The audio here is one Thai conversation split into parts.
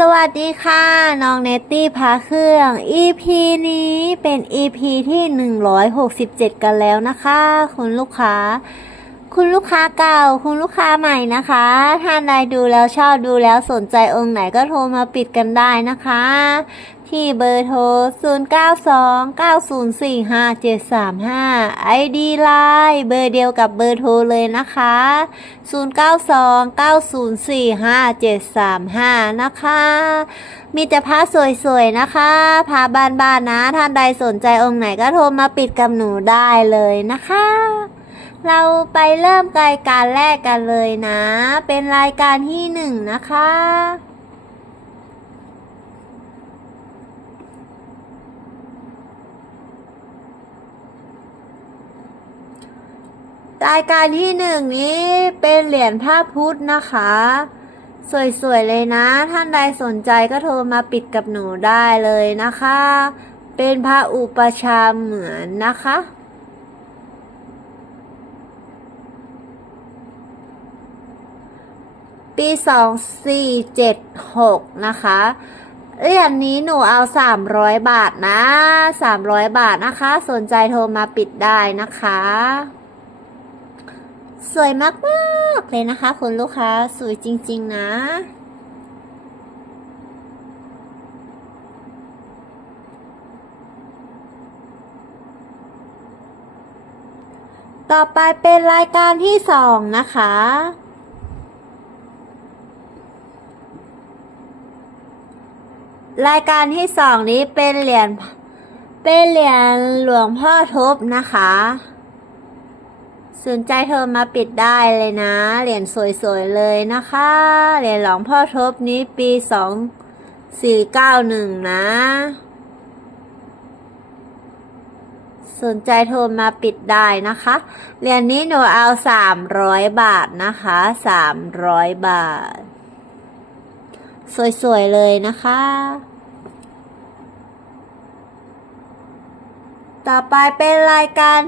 สวัสดีค่ะ น้องเนตตี้พาเครื่อง EP นี้เป็น EP ที่ 167 กันแล้วนะคะ คุณลูกค้า คุณลูกค้าเก่า คุณลูกค้าใหม่นะคะ ท่านใดดูแล้วชอบดูแล้วสนใจองค์ไหนก็โทรมาปิดกันได้นะคะ ที่เบอร์โทร 0929045735 ID Line เบอร์เดียวกับเบอร์โทรเลยนะคะ 0929045735 นะคะ มีแต่ผ้าสวยๆนะคะผ้าบ้านๆนะ ท่านใดสนใจองค์ไหนก็โทรมาปิดกับหนูได้เลยนะคะ เราไปเริ่มรายการแรกกันเลยนะ เป็นรายการที่หนึ่งนะคะ รายการที่หนึ่งนี้เป็นเหรียญผ้าพุทธนะคะ สวยๆเลยนะ ท่านใดสนใจก็โทรมาปิดกับหนูได้เลยนะคะ เป็นพระอุปชาเหมือนนะคะปีสองสี่เจ็ดหกนะคะ เหรียญนี้หนูเอาสามร้อยบาทนะสามร้อยบาทนะคะ สนใจโทรมาปิดได้นะคะ สวยมากๆเลยนะคะคุณลูกค้าสวยจริง ๆ นะต่อไปเป็นรายการที่สองนะคะ รายการที่สองนี้เป็นเหรียญ เป็นเหรียญหลวงพ่อทบนะคะ สนใจโทรมาปิดได้เลยนะ เหรียญสวยๆเลยนะคะ เหรียญหลวงพ่อทบนี้ปีสองสี่เก้าหนึ่งนะ สนใจโทรมาปิดได้นะคะ เหรียญนี้หนูเอาสามร้อยบาทนะคะสามร้อยบาท สวยๆเลยนะคะ ต่อไปเป็นรายการ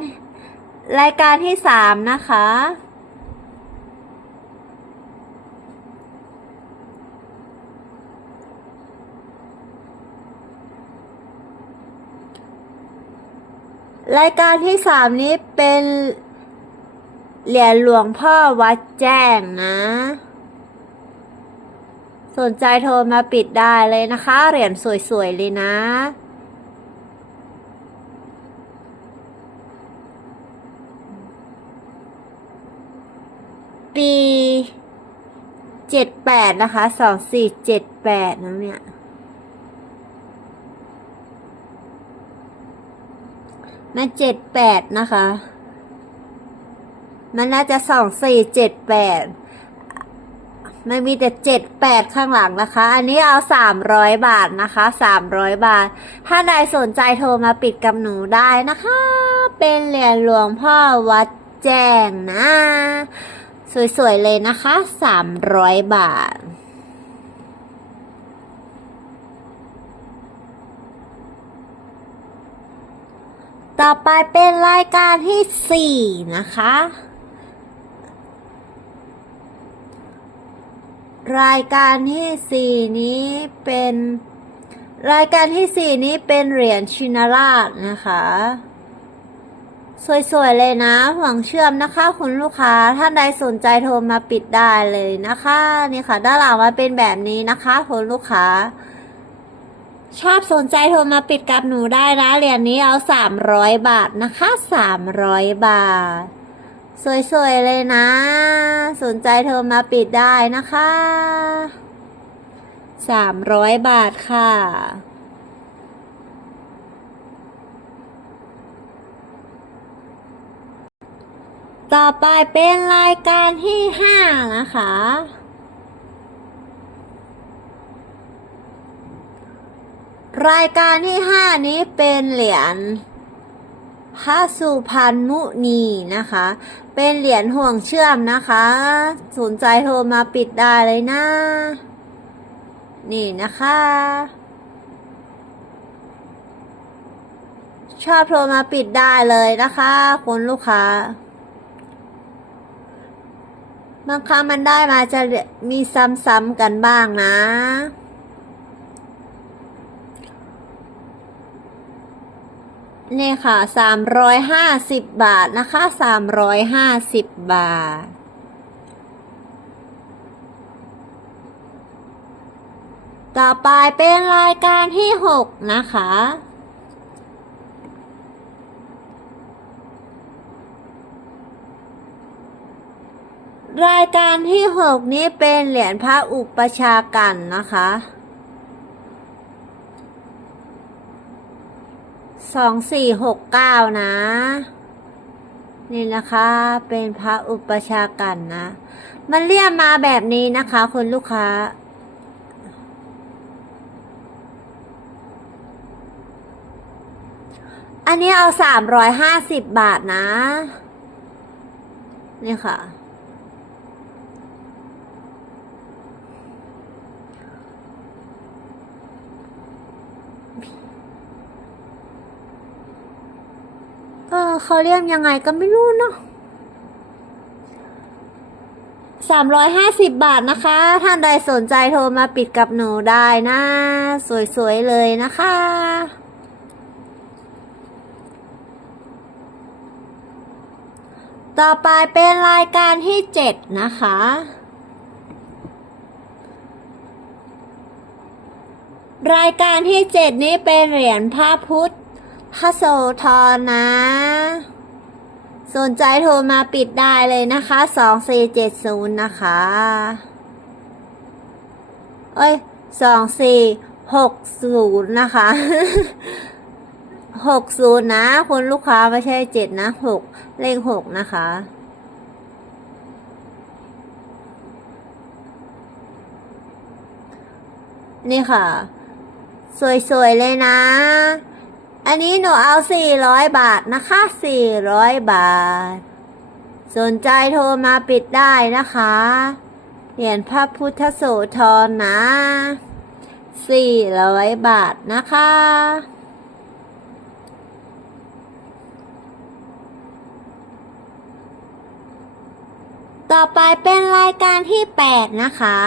รายการที่สามนะคะ รายการที่สามนี้เป็นเหรียญหลวงพ่อวัดแจ้งนะ สนใจโทรมาปิดได้เลยนะคะ เหรียญสวยๆเลยนะ ปี เจ็ดแปดนะคะสองสี่เจ็ดแปดนะเนี่ยมันเจ็ดแปดนะคะ มันน่าจะสองสี่เจ็ดแปดมันมีแต่เจ็ดแปดข้างหลังนะคะ อันนี้เอาสามร้อยบาทนะคะสามร้อยบาท ถ้าใดสนใจโทรมาปิดกับหนูได้นะคะ เป็นเหรียญหลวงพ่อวัดแจ้งนะ สวยๆเลยนะคะสามร้อยบาท ต่อไปเป็นรายการที่สี่นะคะ รายการที่สี่นี้เป็น รายการที่สี่นี้เป็นเหรียญชินราชนะคะ สวยๆเลยนะห่วงเชื่อมนะคะ คุณลูกค้าท่านใดสนใจโทรมาปิดได้เลยนะคะ นี่ค่ะ ด้านหลังมาเป็นแบบนี้นะคะคุณลูกค้า ชอบสนใจโทรมาปิดกับหนูได้นะเหรียญนี้เอาสามร้อยบาทนะคะสามร้อยบาท สวยๆเลยนะ สนใจโทรมาปิดได้นะคะสามร้อยบาทค่ะ ต่อไปเป็นรายการที่ห้านะคะ รายการที่ห้านี้เป็นเหรียญพระสุพรรณมุนีนะคะ เป็นเหรียญห่วงเชื่อมนะคะ สนใจโทรมาปิดได้เลยนะ นี่นะคะ ชอบโทรมาปิดได้เลยนะคะคุณลูกค้า บางครั้งมันได้มาจะมีซ้ำๆกันบ้างนะ นี่ค่ะสามร้อยห้าสิบบาทนะคะสามร้อยห้าสิบบาทต่อไปเป็นรายการที่ 6 นะคะ รายการที่หกนี้เป็นเหรียญพระอุปชากันนะคะสองสี่หกเก้านะ นี่นะคะเป็นพระอุปชากันนะ มันเรียกมาแบบนี้นะคะคุณลูกค้าอันนี้เอาสามร้อยห้าสิบบาทนะ นี่ค่ะ เขาเรียกยังไงก็ไม่รู้เนาะสามร้อยห้าสิบบาทนะคะ ท่านใดสนใจโทรมาปิดกับหนูได้นะ สวยๆเลยนะคะต่อไปเป็นรายการที่เจ็ดนะคะ รายการที่เจ็ดนี้เป็นเหรียญพระพุทธ พระโสธรนะ สนใจโทรมาปิดได้เลยนะคะสองสี่เจ็ดศูนย์นะคะ เอ้ยสองสี่หกศูนย์นะคะหกศูนย์นะคุณลูกค้าไม่ใช่เจ็ดนะหกเลขหกนะคะ นี่ค่ะ สวย ๆ เลยนะ อันนี้หนูเอาสี่ร้อยบาทนะคะสี่ร้อยบาท สนใจโทรมาปิดได้นะคะเหรียญพระพุทธโสธรนะสี่ร้อยบาทนะคะต่อไปเป็นรายการที่แปดนะคะ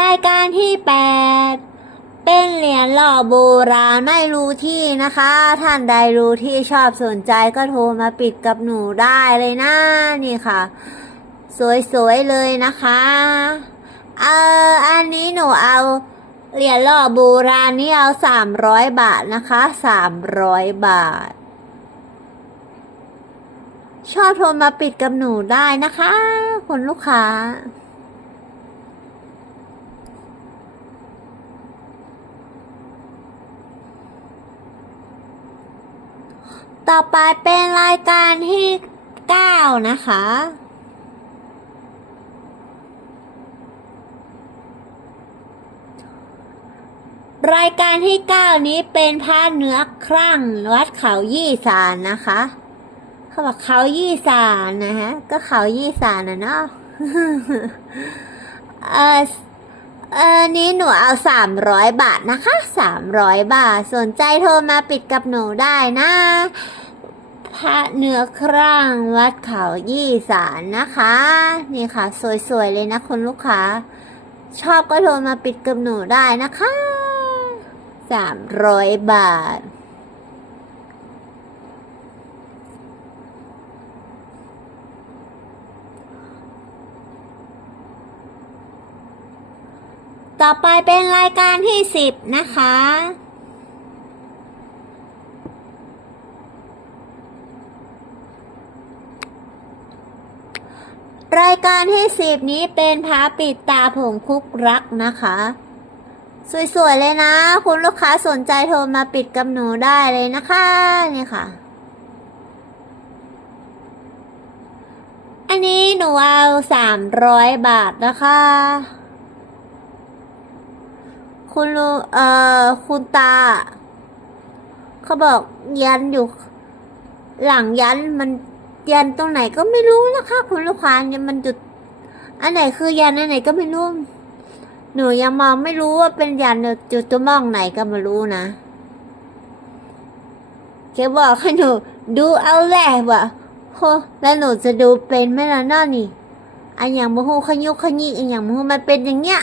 รายการที่แปดเป็นเหรียญหล่อโบราณไม่รู้ที่นะคะ ท่านใดรู้ที่ชอบสนใจก็โทรมาปิดกับหนูได้เลยนะ นี่ค่ะ สวยๆเลยนะคะ เอออันนี้หนูเอาเหรียญหล่อโบราณนี่เอาสามร้อยบาทนะคะสามร้อยบาท ชอบโทรมาปิดกับหนูได้นะคะคุณลูกค้า ต่อไปเป็นรายการที่เก้านะคะ รายการที่เก้านี้เป็นผ้าเนื้อครั่งวัดเขายี่สานนะคะเขาบอกเขายี่สานนะฮะ ก็เขายี่สานนะเนาะเออ เออนี้หนูเอาสามร้อยบาทนะคะสามร้อยบาท สนใจโทรมาปิดกับหนูได้นะพระเนื้อครั่งวัดเขายี่สารนะคะ นี่ค่ะ สวยๆเลยนะคุณลูกค้า ชอบก็โทรมาปิดกับหนูได้นะคะสามร้อยบาท ต่อไปเป็นรายการที่สิบนะคะ รายการที่สิบนี้เป็นพระปิดตาผงคุกรักนะคะ สวยๆเลยนะ คุณลูกค้าสนใจโทรมาปิดกับหนูได้เลยนะคะนี่ค่ะ อันนี้หนูเอาสามร้อยบาทนะคะ คุณลูเอ่อคุณตา เขาบอกยันอยู่หลังยันมันยันตรงไหนก็ไม่รู้นะคะคุณลูกค้าเนี่ยมันจุด อันไหนคือยันอันไหนก็ไม่รู้ หนูยังมองไม่รู้ว่าเป็นยันจุดตัวมองไหนก็ไม่รู้นะจะบอกให้หนูดูเอาแหละว่ะโหแล้วหนูจะดูเป็นไหมล่ะน้อนี่อันอย่างโมโหขยุกขยิกอันอย่างโมโหมันเป็นอย่างเงี้ย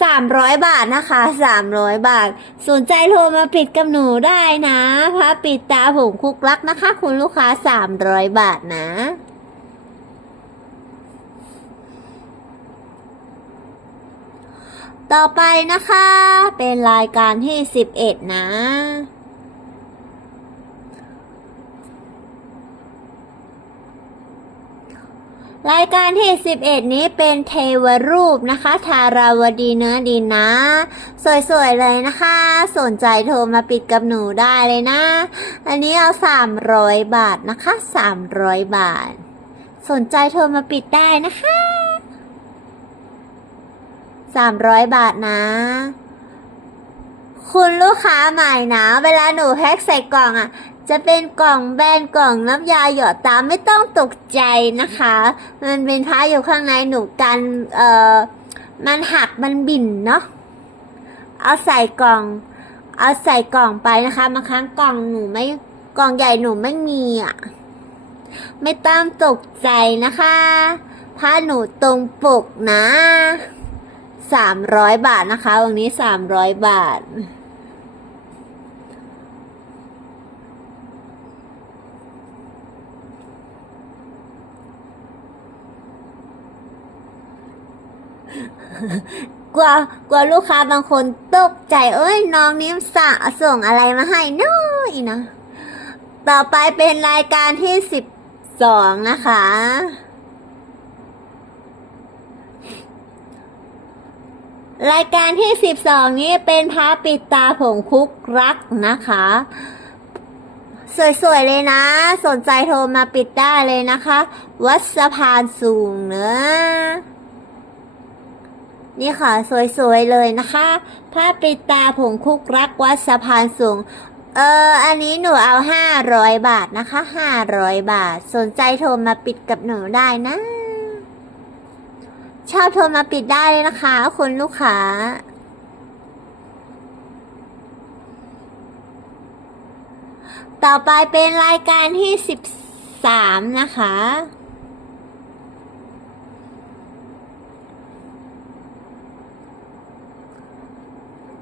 สามร้อยบาทนะคะสามร้อยบาท สนใจโทรมาปิดกับหนูได้นะพระปิดตาผมคุกลักนะคะ คุณลูกค้าสามร้อยบาทนะต่อไปนะคะ เป็นรายการที่สิบเอ็ดนะ รายการที่ 11 นี้เป็นเทวรูปนะคะ ทาราวดีเนื้อดินนะ สวยๆ เลยนะคะ สนใจโทรมาปิดกับหนูได้เลยนะ อันนี้เอา 300 บาทนะคะ 300 บาท สนใจโทรมาปิดได้นะคะ 300 บาทนะคุณลูกค้าใหม่นะ เวลาหนูแพ็คใส่กล่องอะ จะเป็นกล่องแบนกล่องน้ำยาหยอดตามไม่ต้องตกใจนะคะ มันเป็นผ้าอยู่ข้างในหนูกันเอ่อมันหักมันบิ่นเนาะเอาใส่กล่อง เอาใส่กล่องไปนะคะบางครั้งกล่องหนูไม่กล่องใหญ่หนูไม่มีอะไม่ต้องตกใจนะคะผ้าหนูตรงปกนะสามร้อยบาทนะคะ วันนี้สามร้อยบาท กลัวกลัวลูกค้าบางคนตกใจ เอ้ยน้องนิ้มสั่งส่งอะไรมาให้น้อยนะต่อไปเป็นรายการที่สิบสองนะคะ รายการที่สิบสองนี้เป็นพระปิดตาผงคุกรักนะคะ สวยๆเลยนะ สนใจโทรมาปิดได้เลยนะคะ วัดสะพานสูงเนอะ นี่ค่ะ สวยๆเลยนะคะผ้าปิดตาผงคุกรักวัดสะพานสูง เออ อันนี้หนูเอาห้าร้อยบาทนะคะห้าร้อยบาท สนใจโทรมาปิดกับหนูได้นะ ชอบโทรมาปิดได้เลยนะคะคุณลูกค้าต่อไปเป็นรายการที่สิบสามนะคะ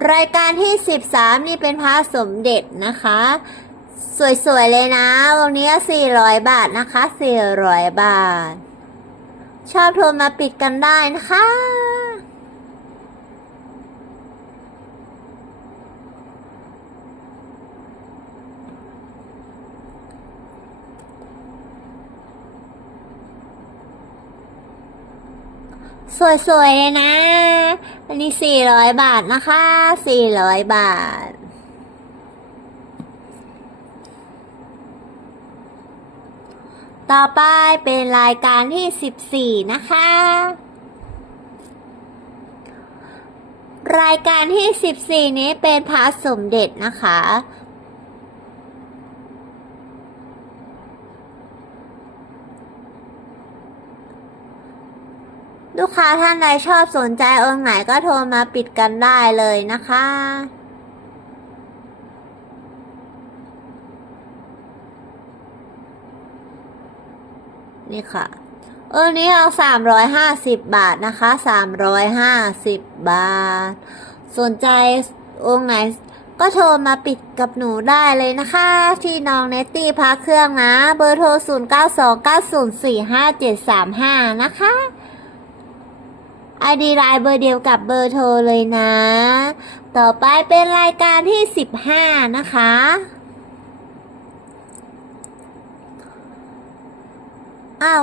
รายการที่ 13 นี่เป็นพระสมเด็จนะคะ สวยๆเลยนะวันนี้ 400 บาทนะคะ 400 บาท ชอบโทรมาปิดกันได้นะคะ สวยๆเลยนะ อันนี้400บาทนะคะ400บาท ต่อไปเป็นรายการที่14นะคะ รายการที่14นี้เป็นพระสมเด็จนะคะ ลูกค้าท่านใดชอบสนใจองค์ไหนก็โทรมาปิดกันได้เลยนะคะ นี่ค่ะเออนี้เอาสามร้อยห้าสิบบาทนะคะสามร้อยห้าสิบบาท สนใจองค์ไหนก็โทรมาปิดกับหนูได้เลยนะคะ ที่น้องเนตตี้พาเครื่องนะ เบอร์โทร 0 9 2 9 0 4 5 7 3 5 นะคะ ไอดีไลน์เบอร์เดียวกับเบอร์โทรเลยนะ ต่อไปเป็นรายการที่ 15 นะคะ อ้าว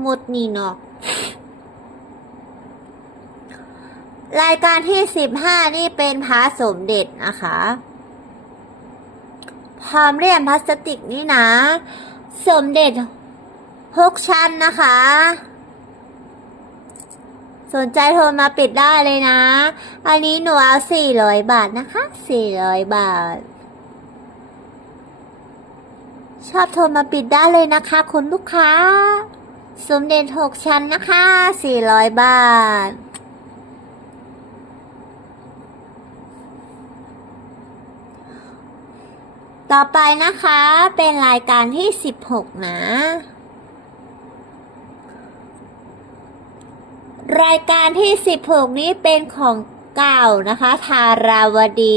หมดนี่เนาะรายการที่ 15 นี่เป็นพระสมเด็จนะคะพร้อมเรียนพลาสติกนี่นะ สมเด็จหกชั้นนะคะ สนใจโทรมาปิดได้เลยนะ อันนี้หนูเอา400บาทนะคะ400บาท ชอบโทรมาปิดได้เลยนะคะคุณลูกค้า สมเด็จหกชั้นนะคะ400บาทตต่อไปนะคะเป็นรายการที่ 16 นะ รายการที่ 16 นี้เป็นของเก่านะคะ ทาราวดี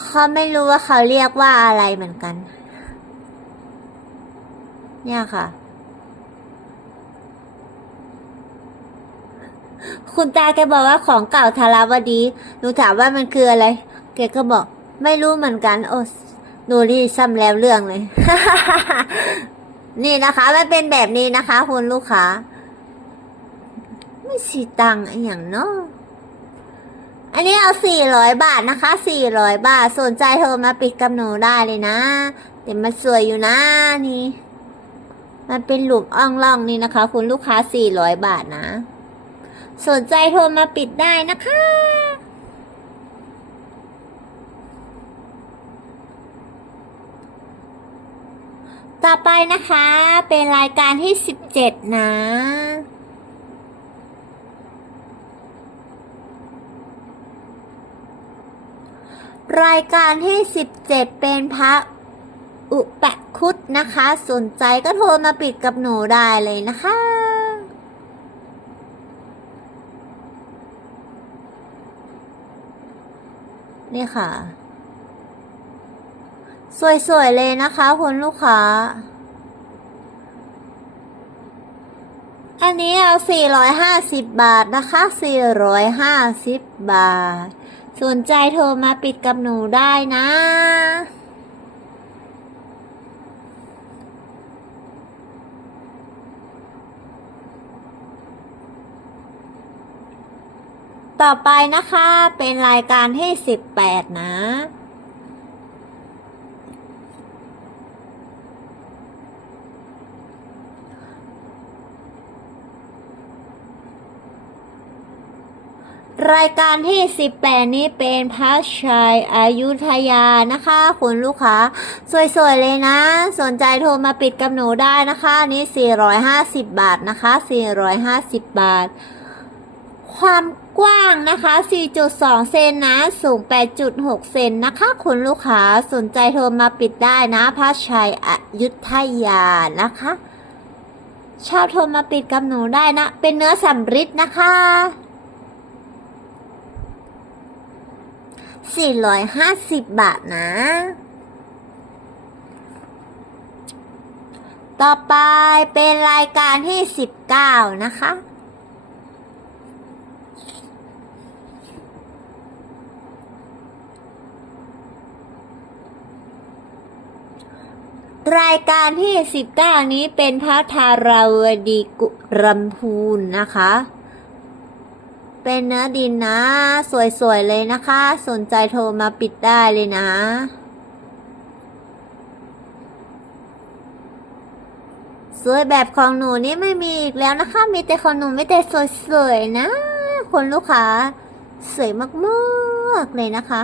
เขาไม่รู้ว่าเขาเรียกว่าอะไรเหมือนกัน เนี่ยค่ะ คุณตาแกบอกว่าของเก่าทาราวดีหนูถามว่ามันคืออะไร แกก็บอก ไม่รู้เหมือนกัน โอ้หนูนี่ซ้ำแล้วเรื่องเลย นี่นะคะ มันเป็นแบบนี้นะคะ คุณลูกค้า ไม่สีตังอนอย่างเนาะอันนี้เอาสี่ร้อยบาทนะคะสี่ร้อยบาท สนใจโทรมาปิดกับหนูได้เลยนะแต่มันสวยอยู่นะนี่ มันเป็นหลุมอ่องล่องนี่นะคะ คุณลูกค้าสี่ร้อยบาทนะ สนใจโทรมาปิดได้นะคะต่อไปนะคะ เป็นรายการที่สิบเจ็ดนะ รายการที่สิบเจ็ดเป็นพระอุปคุตนะคะ สนใจก็โทรมาปิดกับหนูได้เลยนะคะ นี่ค่ะ สวย ๆ เลยนะคะคุณลูกค้า อันนี้เอา 450 บาทนะคะ 450 บาท สนใจโทรมาปิดกับหนูได้นะต่อไปนะคะเป็นรายการที่ 18 นะ รายการที่ 18 นี้เป็นพระชัยอายุทยานะคะ คุณลูกค้า สวยๆ เลยนะ สนใจโทรมาปิดกับหนูได้นะคะนี่ 450 บาทนะคะ 450 บาท ความกว้างนะคะ 4.2 เซนนะ สูง 8.6 เซนนะคะ คุณลูกค้า สนใจโทรมาปิดได้นะพระชัยอายุธยานะคะชอบโทรมาปิดกับหนูได้นะ เป็นเนื้อสำริดนะคะ 450 บาทนะ ต่อไปเป็นรายการที่ 19 นะคะ รายการที่ 19 นี้เป็นพระธาราวดีกุรัมพูนนะคะ เป็นเนื้อดินนะ สวยๆเลยนะคะ สนใจโทรมาปิดได้เลยนะสวยแบบของหนูนี่ไม่มีอีกแล้วนะคะ มีแต่ของหนูไม่แต่สวยๆนะ คนลูกค้าสวยมากๆเลยนะคะ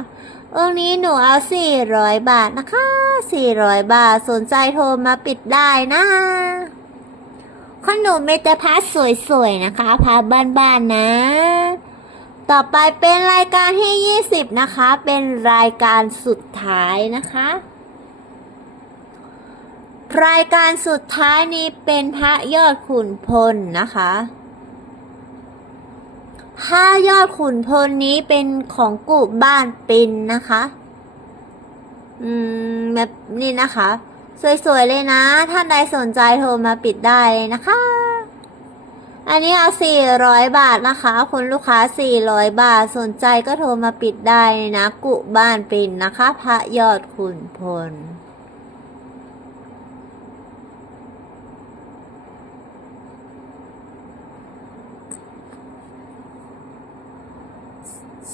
องนี้หนูเอา400บาทนะคะ400บาทสนใจโทรมาปิดได้นะ ขนมเมตาพัสสวยๆนะคะพาบ้านๆนะ ต่อไปเป็นรายการที่ 20 นะคะ เป็นรายการสุดท้ายนะคะ รายการสุดท้ายนี้เป็นพระยอดขุนพลนะคะพระยอดขุนพลนี้เป็นของกูบ้านปินนะคะ อืมแบบนี่นะคะ สวยๆเลยนะ ท่านใดสนใจโทรมาปิดได้เลยนะคะ อันนี้เอา400บาทนะคะ คุณลูกค้า400บาทสนใจก็โทรมาปิดได้เลยนะ กุบ้านปินนะคะ พระยอดขุนพล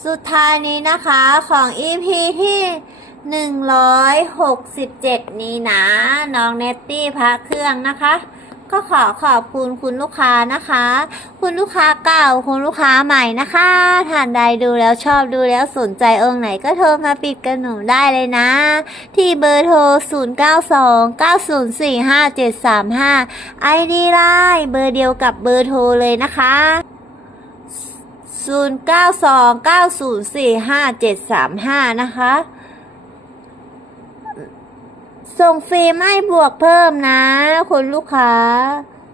สุดท้ายนี้นะคะของ EP ที่ 167 นี้นะ น้องเนตตี้พระเครื่องนะคะ ก็ขอขอบคุณคุณลูกค้านะคะ คุณลูกค้าเก่าคุณลูกค้าใหม่นะคะท่านใดดูแล้วชอบดูแล้วสนใจองค์ไหนก็โทรมาปิดกันหนูได้เลยนะ ที่เบอร์โทร 0929045735 ID ไลน์เบอร์เดียวกับเบอร์โทรเลยนะคะ0929045735 นะคะ ส่งฟรีไม่บวกเพิ่มนะคุณลูกค้า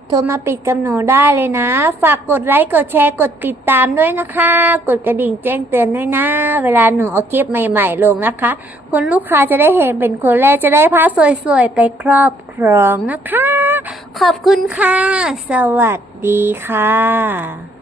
โทรมาปิดกับหนูได้เลยนะ ฝากกดไลค์กดแชร์กดติดตามด้วยนะคะ กดกระดิ่งแจ้งเตือนด้วยนะ เวลาหนูเอาคลิปใหม่ๆลงนะคะ คุณลูกค้าจะได้เห็นเป็นคนแรกจะได้ผ้าสวยๆ ไปครอบครองนะคะ ขอบคุณค่ะ สวัสดีค่ะ